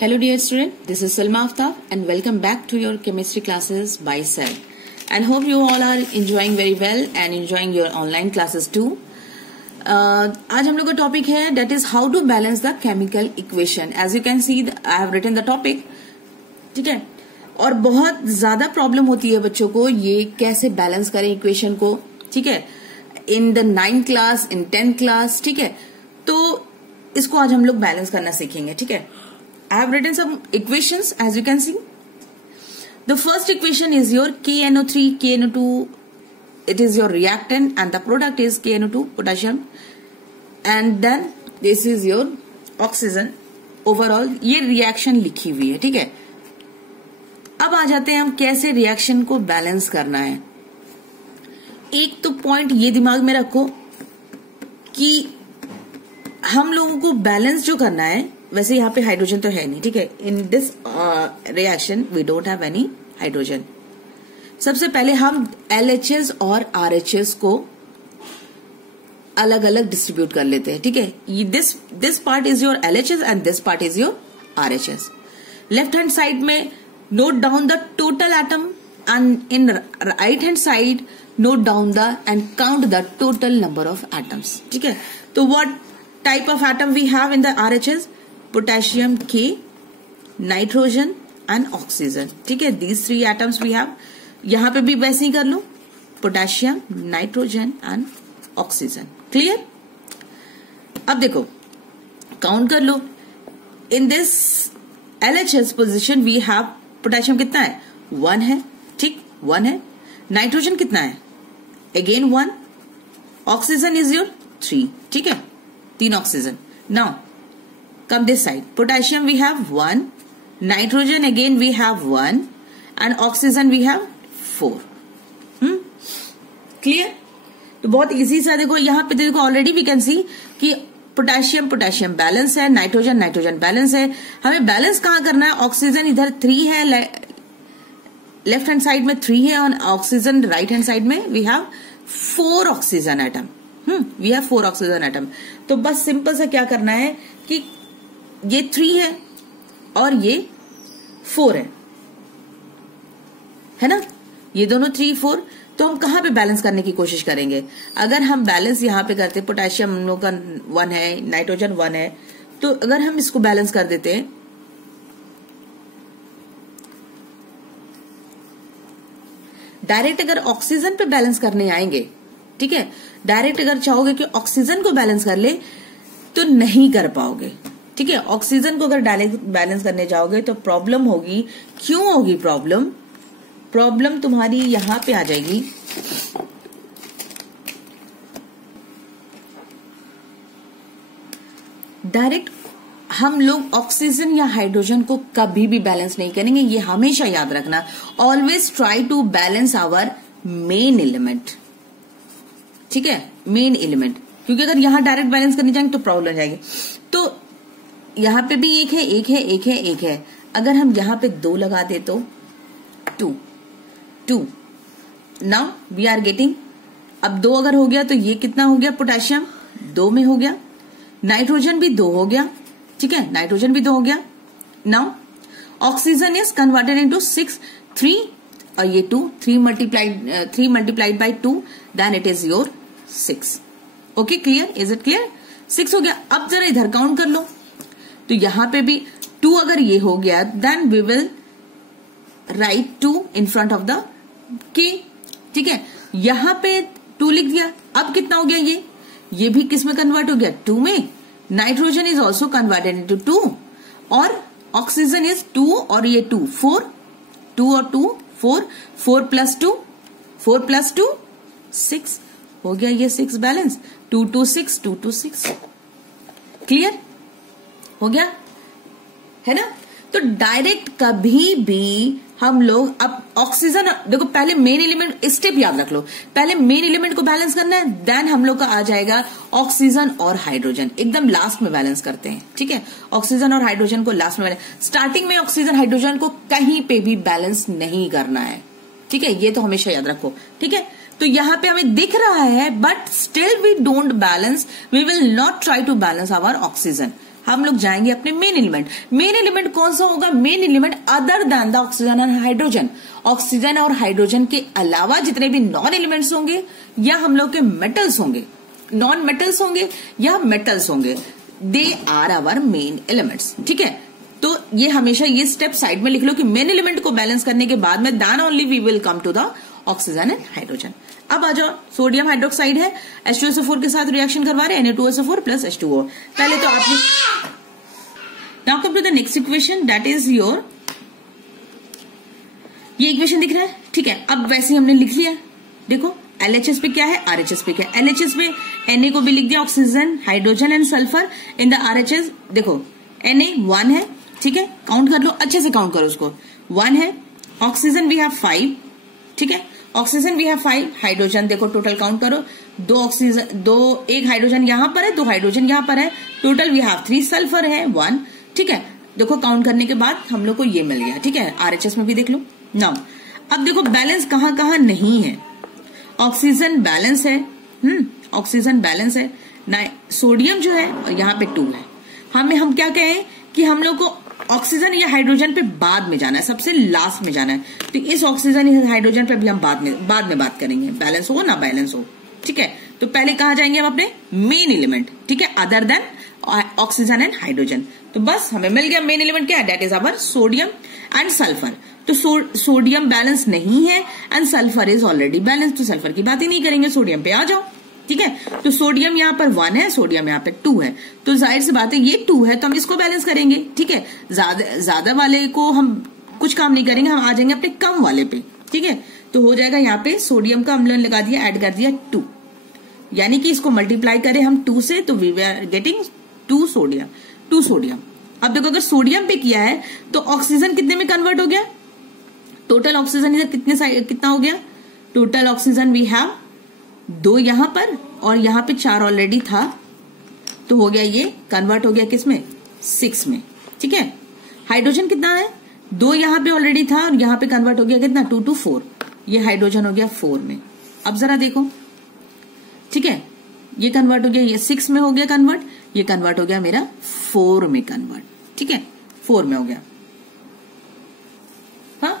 Hello dear student, this is Salma Aftab and welcome back to your chemistry classes by Cell. And hope you all are enjoying very well and enjoying your online classes too. आज हम लोग का topic है that is how to balance the chemical equation. As you can see, I have written the topic. ठीक है, और बहुत ज्यादा प्रॉब्लम होती है बच्चों को ये कैसे बैलेंस करें इक्वेशन को. ठीक है, in the 9th class, in 10th class. ठीक है, तो इसको आज हम लोग बैलेंस करना सीखेंगे. ठीक है, I have written some equations as you can see. The first equation is your KNO3, KNO2. It is your reactant and the product is KNO2 potassium. And then this is your oxygen. Overall ये reaction लिखी हुई है. ठीक है, अब आ जाते हैं हम कैसे reaction को बैलेंस करना है. एक तो पॉइंट ये दिमाग में रखो कि हम लोगों को बैलेंस जो करना है, वैसे यहाँ पे हाइड्रोजन तो है नहीं. ठीक है, in this reaction we don't have any hydrogen. सबसे पहले हम LHS और RHS को अलग अलग डिस्ट्रीब्यूट कर लेते हैं. ठीक है, this part is your LHS and this part is your RHS. Left hand side में note down the total atom and in right hand side note down the and count the total number of atoms. ठीक है, तो what type of atom we have in the RHS? Potassium K, nitrogen and oxygen. ठीक है, these 3 atoms we have. यहां पे भी वैसे ही कर लो, potassium, nitrogen and oxygen. Clear? अब देखो, काउंट कर लो. In this LHS position we have potassium कितना है? 1 है. ठीक, 1 है. नाइट्रोजन कितना है? अगेन 1. Oxygen is your 3. ठीक है, 3 oxygen. Now come this side. Potassium we have 1, nitrogen again we have 1 and oxygen we have 4. Clear? तो बहुत इजी सा देखो, यहाँ पे देखो ऑलरेडी वी कैन सी कि पोटेशियम बैलेंस है, नाइट्रोजन बैलेंस है. हमें बैलेंस कहाँ करना है? ऑक्सीजन इधर 3 है, लेफ्ट हैंड साइड में 3 है और ऑक्सीजन राइट हैंड साइड में we have 4 oxygen atom. We have 4 oxygen atom. तो बस सिंपल सा क्या करना है कि ये 3 है और ये 4 है ना, ये दोनों 3, 4. तो हम कहां पे बैलेंस करने की कोशिश करेंगे? अगर हम बैलेंस यहां पे करते, पोटेशियम हम लोग का 1 है, नाइट्रोजन 1 है, तो अगर हम इसको बैलेंस कर देते हैं, डायरेक्ट अगर ऑक्सीजन पे बैलेंस करने आएंगे, ठीक है, डायरेक्ट अगर चाहोगे कि ऑक्सीजन को बैलेंस कर ले तो नहीं कर पाओगे. ठीक है, ऑक्सीजन को अगर डायरेक्ट बैलेंस करने जाओगे तो प्रॉब्लम होगी. क्यों होगी प्रॉब्लम तुम्हारी यहां पे आ जाएगी. डायरेक्ट हम लोग ऑक्सीजन या हाइड्रोजन को कभी भी बैलेंस नहीं करेंगे. ये हमेशा याद रखना. Always try to balance our main element. ठीक है, मेन एलिमेंट, क्योंकि अगर यहां डायरेक्ट बैलेंस करने जाएंगे तो प्रॉब्लम हो जाएगी. तो यहां पे भी एक है. अगर हम यहां पे 2 लगा दे तो 2. नाउ वी आर गेटिंग, अब 2 अगर हो गया तो ये कितना हो गया? पोटेशियम 2 में हो गया, नाइट्रोजन भी 2 हो गया. ठीक है, नाइट्रोजन भी 2 हो गया. Now oxygen is converted into 6, 3 और ये 2, 3 multiplied by 2, then it is your 6. Okay, clear? Is it clear? 6 हो गया. अब जरा इधर काउंट कर लो, तो यहां पे भी 2 अगर ये हो गया, then we will write 2 in front of the K. ठीक है, यहां पे 2 लिख दिया. अब कितना हो गया? ये भी किस में कन्वर्ट हो गया? 2 में. Nitrogen is also converted into 2 और ऑक्सीजन इज 2 और ये 2, 4. 2 और 2, 4. 4 + 2, 4 + 2, 6 हो गया. ये 6 बैलेंस. 2 2 6, 2 2 6. क्लियर हो गया है ना? तो डायरेक्ट कभी भी हम लोग, अब ऑक्सीजन देखो, पहले मेन एलिमेंट, स्टेप याद रख लो, पहले मेन एलिमेंट को बैलेंस करना है, देन हम लोग का आ जाएगा ऑक्सीजन और हाइड्रोजन. एकदम लास्ट में बैलेंस करते हैं. ठीक है, ऑक्सीजन और हाइड्रोजन को लास्ट में. स्टार्टिंग में ऑक्सीजन हाइड्रोजन को कहीं पे भी बैलेंस नहीं करना है. ठीक है, ये तो हमेशा याद रखो. ठीक है, तो यहां पे हमें दिख रहा है, but still we don't balance. We will not try to balance our oxygen. हम लोग जाएंगे अपने मेन एलिमेंट। मेन एलिमेंट कौन सा होगा? Main element other than the oxygen and hydrogen. Oxygen और हाइड्रोजन के अलावा जितने भी नॉन एलिमेंट्स होंगे या हम लोग के मेटल्स होंगे, नॉन मेटल्स होंगे या मेटल्स होंगे, they are our main elements. ठीक है, तो ये हमेशा ये स्टेप साइड में लिख लो कि मेन एलिमेंट को बैलेंस करने के बाद में then only we will come to the oxygen and hydrogen. अब आ जाओ, सोडियम हाइड्रोक्साइड है, H2SO4 के साथ रिएक्शन करवा रहे हैं, Na2SO4 प्लस H2O। पहले तो आपने now come to the next equation, that is your, ये इक्वेशन दिख रहा है। ठीक है, अब वैसे हमने लिख लिया, देखो LHS पे क्या है, RHS पे क्या है। LHS पे Na को भी लिख दिया, oxygen hydrogen and sulphur. In the RHS देखो Na 1 है, ठीक है, काउंट कर लो, अच्छे से काउंट करो उसको, 1 है। ऑक्सीजन वी हैव 5, ठीक है, ऑक्सीजन वी हैव 5, हाइड्रोजन देखो टोटल काउंट करो, 2 ऑक्सीजन, 2, 1 हाइड्रोजन यहां पर है, 2 हाइड्रोजन यहां पर है, टोटल वी हैव 3, सल्फर है 1। ठीक है, देखो काउंट करने के बाद हम लोग को ये मिल गया। ठीक है, RHS में भी देख लो। नाउ अब देखो बैलेंस कहां कहां नहीं है। ऑक्सीजन बैलेंस है, ऑक्सीजन बैलेंस है ना, सोडियम जो है यहाँ पे 2 है। हम क्या कहें कि हम लोग को ऑक्सीजन या हाइड्रोजन पे बाद में जाना है, सबसे लास्ट में जाना है, तो इस ऑक्सीजन या हाइड्रोजन पे भी हम बाद में बात करेंगे, बैलेंस हो ना बैलेंस हो। ठीक है, तो पहले कहा जाएंगे हम अपने मेन एलिमेंट, ठीक है, other than oxygen and hydrogen. तो बस हमें मिल गया मेन एलिमेंट क्या है, that is our sodium and sulphur. तो सोडियम बैलेंस नहीं है and sulphur is already balance, तो सल्फर की बात ही नहीं करेंगे, सोडियम पे आ जाओ। ठीक है, तो सोडियम यहाँ पर 1 है, सोडियम यहाँ पे 2 है, तो जाहिर सी बात है ये 2 है तो हम इसको बैलेंस करेंगे। ठीक है, ज्यादा वाले को हम कुछ काम नहीं करेंगे, हम आ जाएंगे अपने कम वाले पे। ठीक है, तो हो जाएगा यहाँ पे सोडियम का हमने लगा दिया, ऐड कर दिया 2, यानी कि इसको मल्टीप्लाई करें हम 2 से, तो वी आर गेटिंग 2 सोडियम। अब देखो अगर सोडियम पे किया है तो ऑक्सीजन कितने में कन्वर्ट हो गया, टोटल ऑक्सीजन इधर कितना हो गया, टोटल ऑक्सीजन वी हैव 2 यहां पर और यहां पे 4 ऑलरेडी था, तो हो गया ये कन्वर्ट हो गया किसमें, 6 में। ठीक है, हाइड्रोजन कितना है, 2 यहां पे ऑलरेडी था और यहां पे कन्वर्ट हो गया कितना, 2 to 4, ये हाइड्रोजन हो गया 4 में। अब जरा देखो, ठीक है, ये कन्वर्ट हो गया, ये 6 में हो गया कन्वर्ट, ये कन्वर्ट हो गया मेरा 4 में कन्वर्ट। ठीक है, 4 में हो गया। हाँ,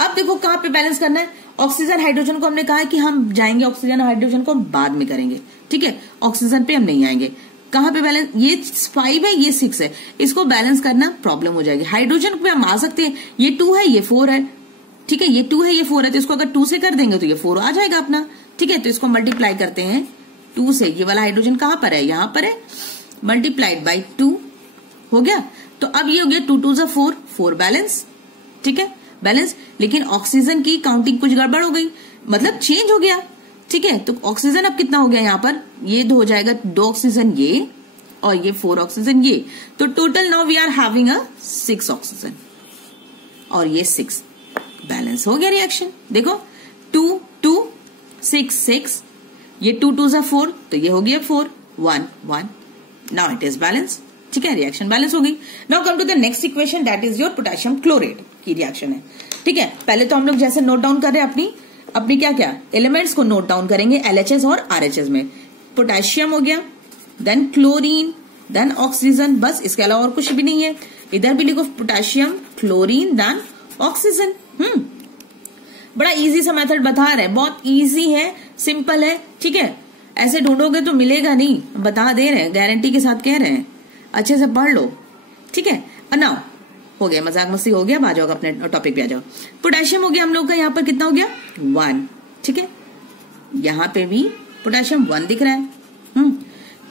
अब देखो कहां पे बैलेंस करना है, ऑक्सीजन हाइड्रोजन को हमने कहा है कि हम जाएंगे ऑक्सीजन और हाइड्रोजन को बाद में करेंगे। ठीक है, ऑक्सीजन पे हम नहीं आएंगे। कहां पे बैलेंस, ये 5 है, ये 6 है, इसको बैलेंस करना प्रॉब्लम हो जाएगी। हाइड्रोजन पे हम आ सकते हैं, ये 2 है, ये 4 है। ठीक है, ये 2 है, ये 4 है, तो इसको अगर 2 से कर देंगे तो ये 4 आ जाएगा अपना। ठीक है, तो इसको मल्टीप्लाई करते हैं 2 से, ये वाला हाइड्रोजन कहां पर है, यहां पर है, मल्टीप्लाइड बाई 2 हो गया। तो अब ये हो गया 2 2 4, 4 बैलेंस। ठीक है, बैलेंस, लेकिन ऑक्सीजन की काउंटिंग कुछ गड़बड़ हो गई, मतलब चेंज हो गया। ठीक है, तो ऑक्सीजन अब कितना हो गया यहाँ पर, ये हो जाएगा 2 ऑक्सीजन ये और ये 4 ऑक्सीजन ये, तो total now we are having a 6 oxygen और ये 6 बैलेंस हो गया रिएक्शन। देखो 2 2 6 6, ये 2 2 4, तो ये हो गया 4 1 1, नाउ इट इज बैलेंस। ठीक है, रिएक्शन बैलेंस हो गई। Now come to the next equation, that is your potassium chloride की रिएक्शन है। ठीक है, पहले तो हम लोग जैसे नोट डाउन कर रहे हैं अपनी क्या एलिमेंट्स को नोट डाउन करेंगे LHS और RHS में। पोटेशियम हो गया, देन क्लोरीन, देन ऑक्सीजन, बस इसके अलावा और कुछ भी नहीं है। इधर भी लिखो पोटेशियम, क्लोरीन, देन ऑक्सीजन। बड़ा इजी सा मेथड बता रहे हैं, बहुत इजी है, सिंपल है। ठीक है, ऐसे ढूंढोगे तो मिलेगा नहीं, बता दे रहे हैं, गारंटी के साथ कह रहे हैं, अच्छे से पढ़ लो। ठीक है, नाउ हो गया, मजाक मस्ती हो गया, आ जाओ अपने टॉपिक पे आ जाओ। पोटेशियम हो गया हम लोग का, यहाँ पर कितना हो गया 1। ठीक है, यहाँ पे भी पोटेशियम 1 दिख रहा है।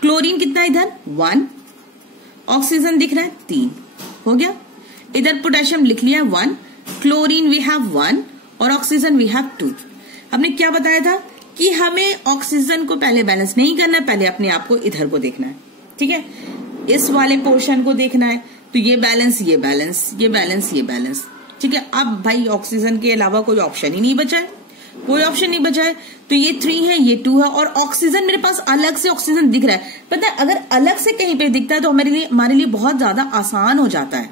क्लोरीन कितना इधर 1, ऑक्सीजन दिख रहा है 3, हो गया। इधर पोटेशियम लिख लिया 1, क्लोरीन वी हैव 1 और ऑक्सीजन वी हैव 2। हमने क्या बताया था कि हमें ऑक्सीजन को पहले बैलेंस नहीं करना, पहले अपने आप को इधर को देखना है। ठीक है, इस वाले पोर्शन को देखना है, तो ये बैलेंस ये बैलेंस ये बैलेंस ये बैलेंस। ठीक है, अब भाई ऑक्सीजन के अलावा कोई ऑप्शन ही नहीं बचा है, कोई ऑप्शन नहीं बचा है, तो ये 3 है, ये 2 है और ऑक्सीजन मेरे पास अलग से ऑक्सीजन दिख रहा है। पता है, अगर अलग से कहीं पे दिखता है तो हमारे लिए बहुत ज्यादा आसान हो जाता है।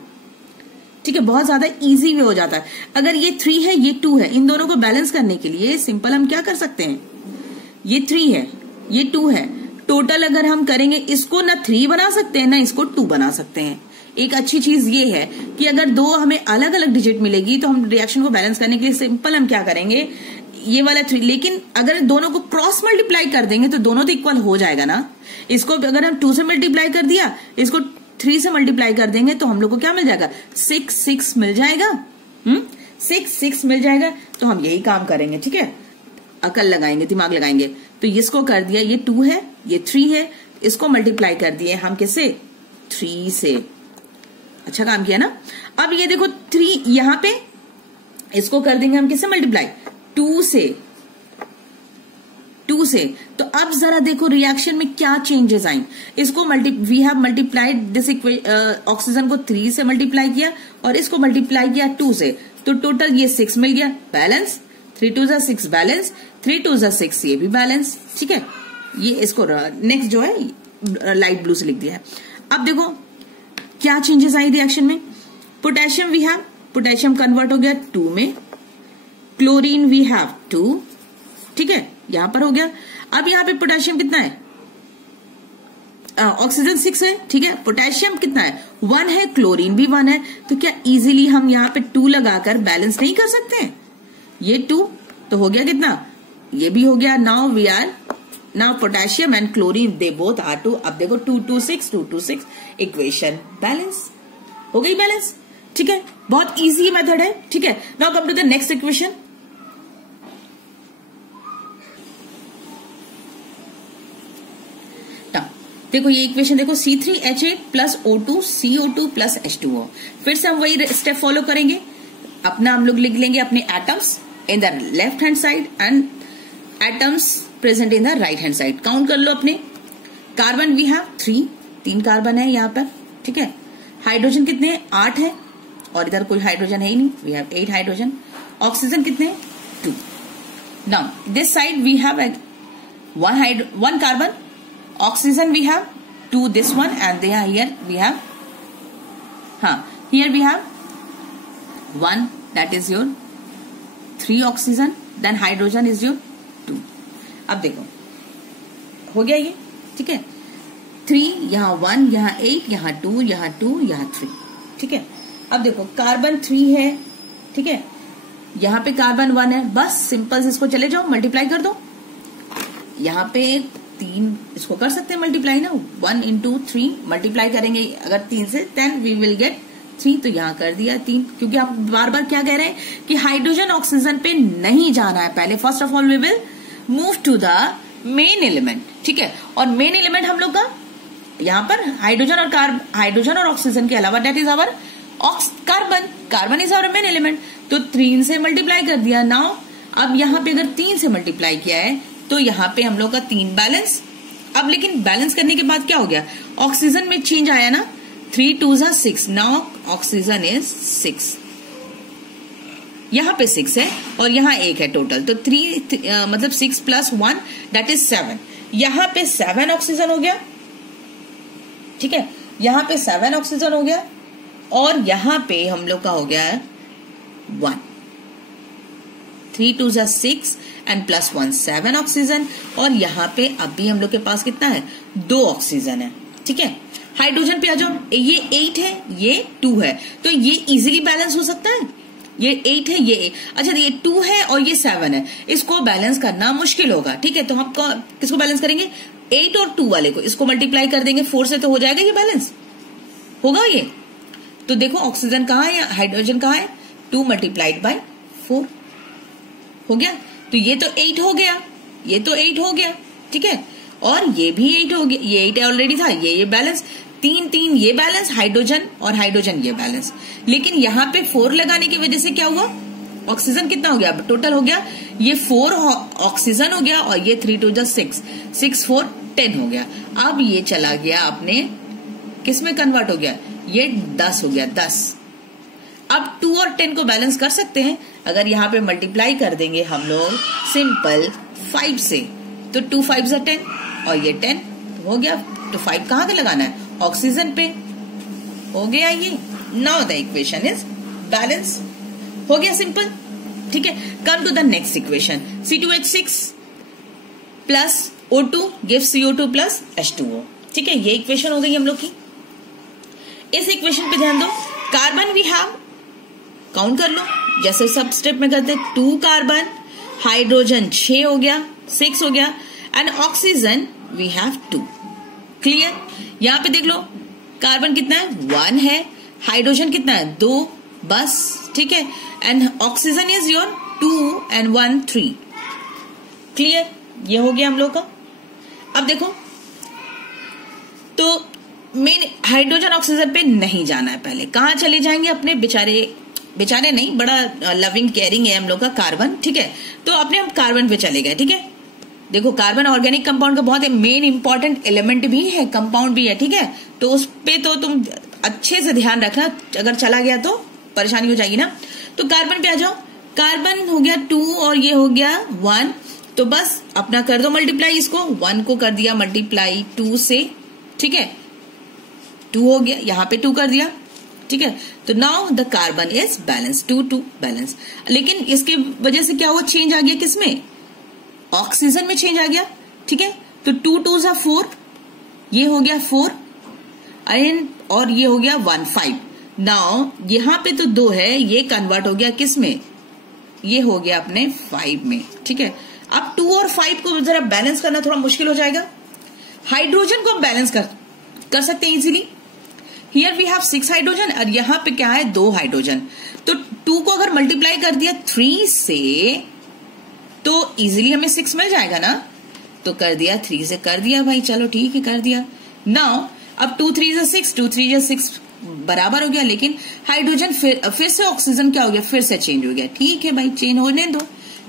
ठीक है, बहुत ज्यादा इजी वे हो जाता है। अगर ये 3 है, ये 2 है, इन दोनों को बैलेंस करने के लिए सिंपल हम क्या कर सकते हैं, ये 3 है, ये 2 है, टोटल अगर हम करेंगे इसको ना 3 बना सकते हैं ना इसको 2 बना सकते हैं। एक अच्छी चीज ये है कि अगर दो हमें अलग अलग डिजिट मिलेगी तो हम रिएक्शन को बैलेंस करने के लिए सिंपल हम क्या करेंगे, ये वाला 3, लेकिन अगर दोनों को क्रॉस मल्टीप्लाई कर देंगे तो दोनों तो इक्वल हो जाएगा ना। इसको अगर हम 2 से मल्टीप्लाई कर दिया, इसको 3 से मल्टीप्लाई कर देंगे तो हम लोग को क्या मिल जाएगा, 6 मिल जाएगा। 6 मिल जाएगा। तो हम यही काम करेंगे, ठीक है, अकल लगाएंगे, दिमाग लगाएंगे। तो इसको कर दिया, ये 2 है, ये 3 है, इसको मल्टीप्लाई कर दिए हम किससे, 3 से। अच्छा काम किया ना। अब ये देखो 3 यहां पे, इसको कर देंगे हम किससे मल्टीप्लाई, 2 से। तो अब जरा देखो रिएक्शन में क्या चेंजेस आई। इसको we have multiplied this oxygen को 3 से मल्टीप्लाई किया और इसको मल्टीप्लाई किया 2 से, तो टोटल ये 6 मिल गया, बैलेंस। 3 2 = 6 बैलेंस, 3 2 = 6 ये भी बैलेंस, ठीक है। ये इसको नेक्स्ट जो है लाइट ब्लू से लिख दिया है। अब देखो क्या चेंजेस आई रिएक्शन में। Potassium we have, potassium convert हो गया 2 में, क्लोरीन वी हैव 2, ठीक है, यहां पर हो गया। अब यहां पे पोटेशियम कितना है, ऑक्सीजन 6 है, ठीक है, पोटेशियम कितना है 1 है, क्लोरीन भी 1 है। तो क्या इजीली हम यहां पे 2 लगाकर बैलेंस नहीं कर सकते हैं। ये 2 तो हो गया कितना, ये भी हो गया। Now potassium and chlorine they both are 2। अब देखो 2 2 6 2 2 6 इक्वेशन बैलेंस हो गई, बैलेंस, ठीक है। बहुत इजी मेथड है, ठीक है। Now come to the next equation. देखो ये इक्वेशन देखो, C3H8 plus O2 CO2 plus H2O। फिर से हम वही स्टेप फॉलो करेंगे। अपना हम लोग लिख लेंगे अपने atoms in the left hand side and atoms present in the right hand side. Count कर लो अपने। कार्बन वी हैव 3 कार्बन है यहाँ पर, ठीक है। हाइड्रोजन कितने हैं, 8 है, और इधर कोई हाइड्रोजन है ही नहीं, वी हैव 8 हाइड्रोजन। ऑक्सीजन कितने हैं, 2। Now this side we have 1 carbon, oxygen we have 2 this one, and here we have here we have 1, that is your 3 oxygen, then hydrogen is your 2। अब देखो हो गया ये, ठीक है। 3 यहाँ 1 यहाँ 8 यहाँ 2 यहाँ 2 यहाँ 3, ठीक है। अब देखो कार्बन 3 है, ठीक है, यहाँ पे कार्बन 1 है, बस सिंपल से इसको चले जाओ मल्टीप्लाई कर दो। यहाँ पे 3 इसको कर सकते हैं मल्टीप्लाई ना, 1 into 3 मल्टीप्लाई करेंगे अगर 3 से, देन वी विल गेट 3। तो यहाँ कर दिया 3, क्योंकि आप बार बार क्या कह रहे हैं कि हाइड्रोजन ऑक्सीजन पे नहीं जाना है पहले। First of all we will move to the main element, ठीक है। और मेन एलिमेंट हम लोग का यहाँ पर हाइड्रोजन और ऑक्सीजन के अलावा that is our carbon is our main element. तो 3 से मल्टीप्लाई कर दिया। नाउ अब यहाँ पे अगर 3 से मल्टीप्लाई किया है तो यहाँ पे हम लोग का 3 बैलेंस। अब लेकिन बैलेंस करने के बाद क्या हो गया, ऑक्सीजन में चेंज आया ना, 3 2 = 6। नाउ ऑक्सीजन इज 6, यहाँ पे 6 है और यहाँ 1 है टोटल, तो 3 मतलब 6 + 1 दैट इज 7। यहाँ पे 7 ऑक्सीजन हो गया, ठीक है, यहाँ पे 7 ऑक्सीजन हो गया, और यहाँ पे हम लोग का हो गया है 1। 3 2 = 6 एंड प्लस 1 7 ऑक्सीजन, और यहाँ पे अभी हम लोग के पास कितना है, 2 ऑक्सीजन है, ठीक है। हाइड्रोजन पे आ जाओ, ये 8 है ये 2 है, तो ये इजीली बैलेंस हो सकता है। ये 8 है, ये अच्छा ये 2 है और ये 7 है, इसको बैलेंस करना मुश्किल होगा, ठीक है। तो हम किसको बैलेंस करेंगे, 8 और 2 वाले को, इसको मल्टीप्लाई कर देंगे 4 से, तो हो जाएगा ये बैलेंस, होगा ये। तो देखो ऑक्सीजन कहाँ है, हाइड्रोजन कहाँ है, 2 × 4 हो गया। तो ये तो 8 हो गया, ये तो 8 हो गया, ठीक है, और ये भी 8 हो गया, ये 8 ऑलरेडी था, ये बैलेंस, 3 ये बैलेंस, हाइड्रोजन और हाइड्रोजन ये बैलेंस। लेकिन यहाँ पे 4 लगाने की वजह से क्या हुआ, ऑक्सीजन कितना हो गया, टोटल हो गया ये 4 ऑक्सीजन हो गया, और ये 3 2 = 6, 6 4 10 हो गया। अब ये चला गया अपने किस में कन्वर्ट हो गया, ये 10 हो गया, 10। अब 2 और 10 को बैलेंस कर सकते हैं अगर यहाँ पे मल्टीप्लाई कर देंगे हम लोग सिंपल 5 से, तो 2 5 = 10 और ये 10 हो गया। तो 5 कहाँ पे लगाना है, ऑक्सीजन पे, हो गया ये। Now the equation is balance, हो गया सिंपल, ठीक है। Come to the next equation, C2H6 plus O2 gives CO2 plus H2O। ठीक है, ये इक्वेशन हो गई हम लोग की। इस इक्वेशन पे ध्यान दो, कार्बन वी हैव, काउंट कर लो जैसे सब स्टेप में करते हैं, 2 कार्बन, हाइड्रोजन 6 हो गया, 6 हो गया, and oxygen we have 2। Clear? यहां पे देख लो कार्बन कितना है, 1 है, हाइड्रोजन कितना है, 2, बस। ठीक है, and oxygen is your 2 and 1 3। Clear? ये हो गया हम लोग का। अब देखो, तो मेन हाइड्रोजन ऑक्सीजन पे नहीं जाना है, पहले कहां चले जाएंगे, अपने बेचारे नहीं, बड़ा लविंग केयरिंग है हम लोग का कार्बन। ठीक है, तो अपने हम कार्बन पे चले गए। ठीक है, देखो कार्बन ऑर्गेनिक कंपाउंड का बहुत मेन इंपॉर्टेंट एलिमेंट भी है, कंपाउंड भी है। ठीक है, तो उस पे तो तुम अच्छे से ध्यान रखना, अगर चला गया तो परेशानी हो जाएगी ना। तो कार्बन पे आ जाओ, कार्बन हो गया 2 और ये हो गया 1, तो बस अपना कर दो मल्टीप्लाई, इसको 1 को कर दिया मल्टीप्लाई 2 से। ठीक है, 2 हो गया, यहां पे 2 कर दिया। ठीक है, तो now the carbon is balance, 2 balance. लेकिन इसके वजह से क्या हुआ, चेंज आ गया किसमें, ऑक्सीजन में चेंज आ गया। ठीक है, तो 2 2 4, ये हो गया 4 और ये हो गया 1 5। नाउ यहां पे तो 2 है, ये कन्वर्ट हो गया किसमें, ये हो गया अपने 5 में। ठीक है, अब 2 और 5 को जरा बैलेंस करना थोड़ा मुश्किल हो जाएगा। हाइड्रोजन को हम बैलेंस कर सकते हैं easily. Here we have 6 hydrogen और यहां पे क्या है, 2 हाइड्रोजन। तो 2 को अगर मल्टीप्लाई कर दिया 3 से तो इजीली हमें 6 मिल जाएगा ना, तो कर दिया 3 से, कर दिया भाई, चलो ठीक है, कर दिया। नाउ अब 2 3 6, 2 3 6 बराबर हो गया, लेकिन हाइड्रोजन फिर से ऑक्सीजन क्या हो गया, फिर से चेंज हो गया। ठीक है भाई, चेंज होने दो।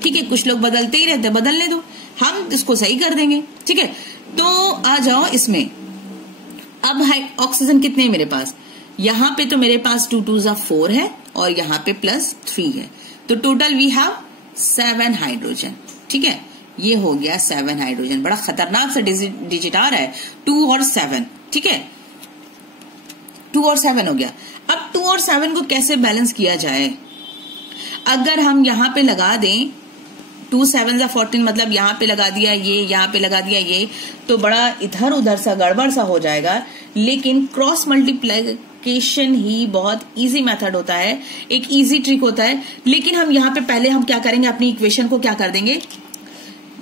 ठीक है, कुछ लोग बदलते ही रहते, बदलने दो, हम इसको सही कर देंगे। ठीक है, तो आ जाओ इसमें। अब ऑक्सीजन कितने हैं मेरे पास, यहां पे तो मेरे पास 2 2 4 है और यहां पे प्लस 3 है, तो टोटल वी हैव 7 हाइड्रोजन। ठीक है, ये हो गया 7 हाइड्रोजन। बड़ा खतरनाक सा डिजिट आ रहा है, 2 और 7। ठीक है, 2 और 7 हो गया। अब 2 और 7 को कैसे बैलेंस किया जाए, अगर हम यहां पे लगा दें 2 7 14, मतलब यहां पे लगा दिया ये, यहां पे लगा दिया ये, तो बड़ा इधर उधर सा गड़बड़ सा हो जाएगा। लेकिन क्रॉस मल्टीप्लिकेशन ही बहुत इजी मेथड होता है, एक इजी ट्रिक होता है। लेकिन हम यहां पे पहले हम क्या करेंगे, अपनी इक्वेशन को क्या कर देंगे,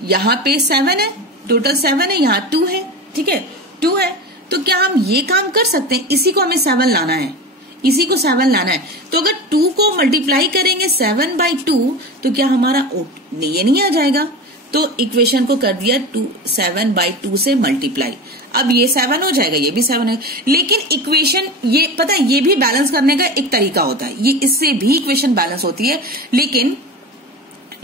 यहां पे 7 है, टोटल 7 है, यहां 2 है। ठीक है, 2 है, तो क्या हम ये काम कर सकते हैं, इसी को हमें 7 लाना है, इसी को 7 लाना है। तो अगर 2 को मल्टीप्लाई करेंगे 7/2 तो क्या हमारा ये नहीं आ जाएगा, तो इक्वेशन को कर दिया 7/2 से मल्टीप्लाई। अब ये 7 हो जाएगा, ये भी 7 है। लेकिन इक्वेशन ये पता है, ये भी बैलेंस करने का एक तरीका होता है, ये इससे भी इक्वेशन बैलेंस होती है, लेकिन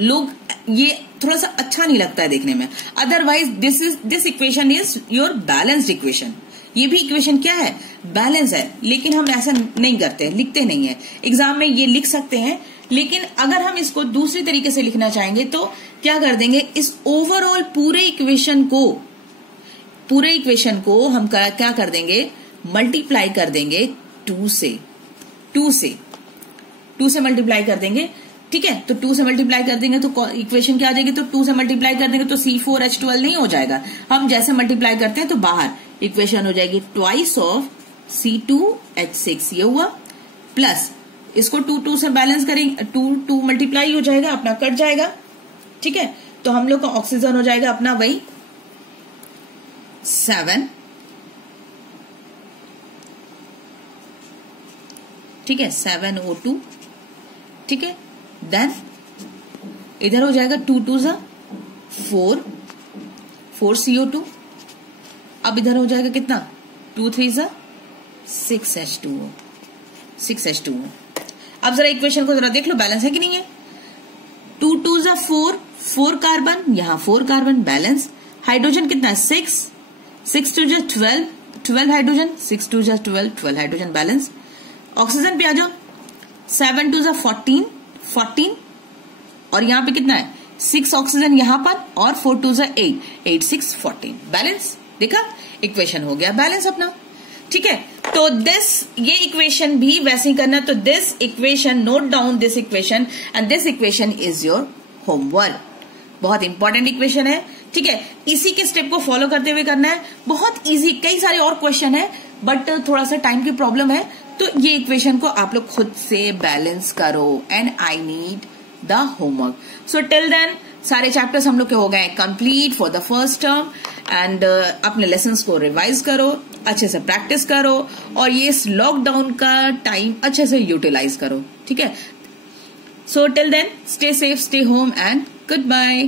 लोग ये थोड़ा सा अच्छा नहीं लगता है देखने में। Otherwise this equation is your balanced equation. ये भी इक्वेशन क्या है, बैलेंस है, लेकिन हम ऐसा नहीं करते, लिखते नहीं है। एग्जाम में ये लिख सकते हैं, लेकिन अगर हम इसको दूसरी तरीके से लिखना चाहेंगे तो क्या कर देंगे, इस ओवरऑल पूरे इक्वेशन को हम क्या कर देंगे, मल्टीप्लाई कर देंगे 2 से मल्टीप्लाई कर देंगे। ठीक है, तो 2 से मल्टीप्लाई कर देंगे तो इक्वेशन क्या आ जाएगी, तो 2 से मल्टीप्लाई कर देंगे तो C4H12 नहीं हो जाएगा। हम जैसे मल्टीप्लाई करते हैं तो बाहर इक्वेशन हो जाएगी ट्वाइस ऑफ C2H6, ये हुआ, प्लस इसको 2 2 से बैलेंस करेंगे, 2 मल्टीप्लाई हो जाएगा, अपना कट जाएगा। ठीक है, तो हम लोग का ऑक्सीजन हो जाएगा अपना वही 7। ठीक है, 7O2। ठीक है, देन इधर हो जाएगा 2 2 4 CO2। अब इधर हो जाएगा कितना, 2 3 6H2O। अब जरा इक्वेशन को जरा देख लो, बैलेंस है कि नहीं है। 2 2 4 कार्बन, यहां 4 कार्बन बैलेंस। हाइड्रोजन कितना है, 6 2 12 हाइड्रोजन, 6 2 12 हाइड्रोजन बैलेंस। ऑक्सीजन पे आ जाओ, 7 2 14 और यहां पे कितना है, 6 ऑक्सीजन यहां पर और 4 2 8 6 14 बैलेंस। देखा, इक्वेशन हो गया बैलेंस अपना। ठीक है, तो ये इक्वेशन भी वैसे ही करना। तो this equation, note down this equation, and this equation is your homework. बहुत इंपॉर्टेंट इक्वेशन है। ठीक है, इसी के स्टेप को फॉलो करते हुए करना है, बहुत इजी। कई सारे और क्वेश्चन है बट थोड़ा सा टाइम की प्रॉब्लम है, तो ये इक्वेशन को आप लोग खुद से बैलेंस करो and I need the homework. So till then सारे चैप्टर्स हम लोग के हो गए complete for the first term and अपने लेसन्स को रिवाइज करो, अच्छे से प्रैक्टिस करो और ये इस लॉकडाउन का टाइम अच्छे से यूटिलाइज करो, ठीक है। So till then stay safe, stay home and good bye.